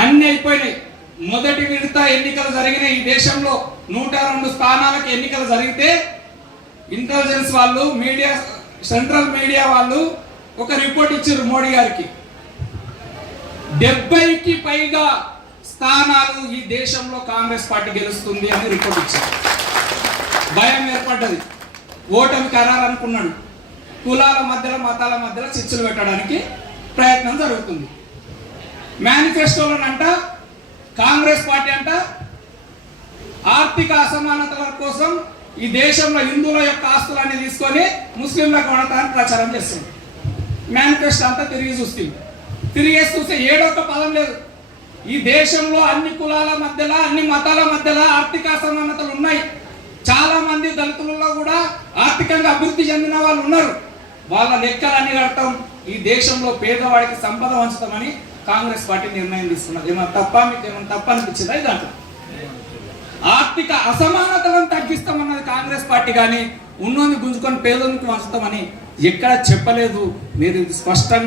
అన్ని అయిపోయినాయి. మొదటి విడత ఎన్నికలు జరిగిన ఈ దేశంలో 102 స్థానాలకు ఎన్నికలు జరిగితే ఇంటెలిజెన్స్ వాళ్ళు, మీడియా, సెంట్రల్ మీడియా వాళ్ళు ఒక రిపోర్ట్ ఇచ్చారు మోడీ గారికి. 70కి పైగా స్థానాలు ఈ దేశంలో కాంగ్రెస్ పార్టీ గెలుస్తుంది అని రిపోర్ట్ ఇచ్చారు. భయం ఏర్పడ్డది. ఓటమి ఖరారు అనుకున్నాడు. కులాల మధ్యలో, మతాల మధ్యలో చిచ్చులు పెట్టడానికి ప్రయత్నం జరుగుతుంది. మేనిఫెస్టోలోనంట కాంగ్రెస్ పార్టీ అంట ఆర్థిక అసమానతల కోసం ఈ దేశంలో హిందువుల యొక్క ఆస్తులన్నీ తీసుకొని ముస్లింలకు కొడతారని ప్రచారం చేస్తుంది. మేనిఫెస్టో అంతా తిరిగేసి చూస్తే ఏడొక్క పదం లేదు. ఈ దేశంలో అన్ని కులాల మధ్యలో, అన్ని మతాల మధ్యలో ఆర్థిక అసమానతలు ఉన్నాయి. చాలా మంది దళితులలో కూడా ఆర్థికంగా అభివృద్ధి చెందిన వాళ్ళు ఉన్నారు. వాళ్ళ లెక్కలన్నీ కడతాం, ఈ దేశంలో పేదవాడికి సంపద వంచుతామని కాంగ్రెస్ పార్టీ నిర్ణయం తీసుకున్నది. ఏమన్నా తప్ప, మీకు ఏమన్నా తప్ప అనిపించిందా? ఇదంట ఆర్థిక అసమానతలను తగ్గిస్తామన్నది కాంగ్రెస్ పార్టీ, కానీ ఉన్నోని గుంజుకొని పేదోనికి వంచుతామని ఎక్కడ చెప్పలేదు. మీరు స్పష్టంగా